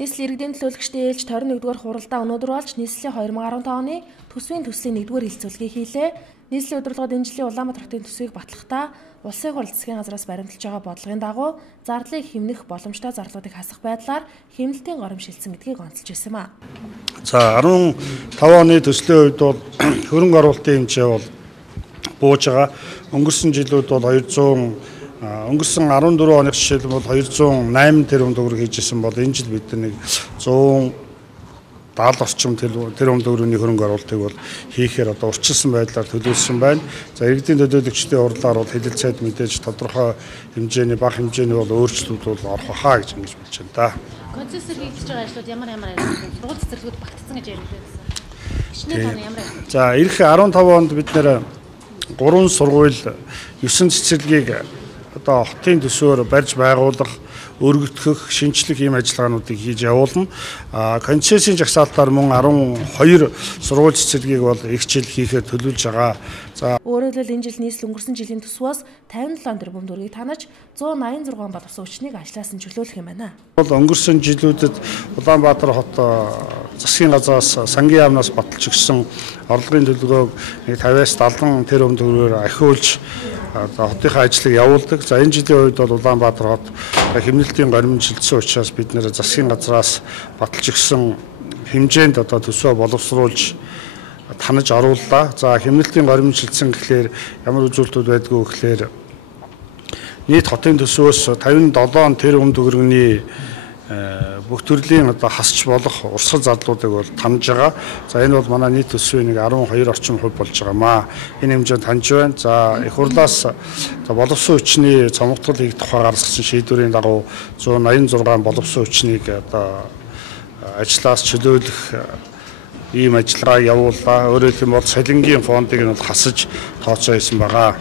Нийслэлийн иргэдийн төлөөлөгчдийн ээлж 21-р хуралдаа өнөөдөр болж нийслэлийн 2015 оны төсвийн төслийн 1-р хилцүүлгийг хийлээ. Нийслэлийн удирдлагад энэ жилийн Улаанбаатар хотын төсвийг батлахдаа улсын хурал засгийн газраас баримталж байгаа бодлогын дагуу зардлыг хэмнэх боломжтой зарлуудыг хасах байдлаар хэмнэлтийн горим шилжсэн гэдгийг онцолж байсан юм а. За 15 оны төслийн үед бол хөрөнгө оруулалтын хэмжээ бол бууж байгаа. Өнгөрсөн жилүүд бол өнгөрсөн 14 оны жишээл бол 208 тэрбум төгрөг хийжсэн бол энэ жил бид нэг 170 орчим тэрбум төгрөгийн хөрөнгө оруулалтыг бол хийхээр одоо урьдчилсан байдлаар төлөвлөсөн байна. За иргэдийн төлөөлөгчдийн хурлаар бол хэлэлцээд мэдээж тодорхой хэмжээний бага хэмжээний бол өөрчлөлт бол орох хаа гэж ингэж бодож байна да. Концессор хийгдэж байгаа ажлууд ямар сургууль цэцэрлэгүүд багтсан гэж ярьж байсан. Шинэ тооны ямар За эх 15 онд бид нэр 3 сургууль 9 цэцэрлэгийг одоо хотын төсвөөр барьж байгуулах, өргөдгөх, шинжлэх ийм ажиллагаануудыг хийж явуулна. Концессийн жагсаалтаар мөн 12 сургууль цэцэрлэгийг бол их жил хийхээр төлөвлөж байгаа. За өөрөөр хэлбэл энэ жил нийслэл өнгөрсөн жилийн төсвөөс 57 тэрбум төгрөгийг танаж 186 боловсон хүчнийг ажлаас нь чөлөөлөх юм байна. Өнгөрсөн жилүүдэд Улаанбаатар хот засгийн газраас сангийн яамнаас баталж өгсөн орлогын төлөвлөгөөг 50-аас 70 тэрбум төгрөгөөр ахиулж хотынхаа ажлыг явуулдаг. За энэ жилийн үед бол Улаанбаатар хот хэмнэлтийн горим шилжсэн учраас бид нэр засгийн газраас баталж өгсөн хэмжээнд одоо төсвөө боловсруулж танаж орууллаа. За хэмнэлтийн горим шилжсэн гэхлээр ямар үзүүлэлтүүд байдгүй гэхлээр нийт хотын төсвөөс 57 тэрбум төгрөгийн бүх төрлийн одоо хасч болох урсгал зардлуудыг бол таньж байгаа. За энэ бол манай нийт төсвийн нэг 12 орчим хувь болж байгаамаа. Энэ хэмжээнд таньж байна. За их хурлаас боловсон хүчний цомогтол хийх тухай гаргасан шийдвэрийн дагуу 186 боловсон хүчнийг одоо ажлаас чөлөөлөх ийм ажиллагаа явууллаа. Өөрөөр хэлбэл солингийн фондыг нь бол хасаж тооцоо хийсэн байгаа.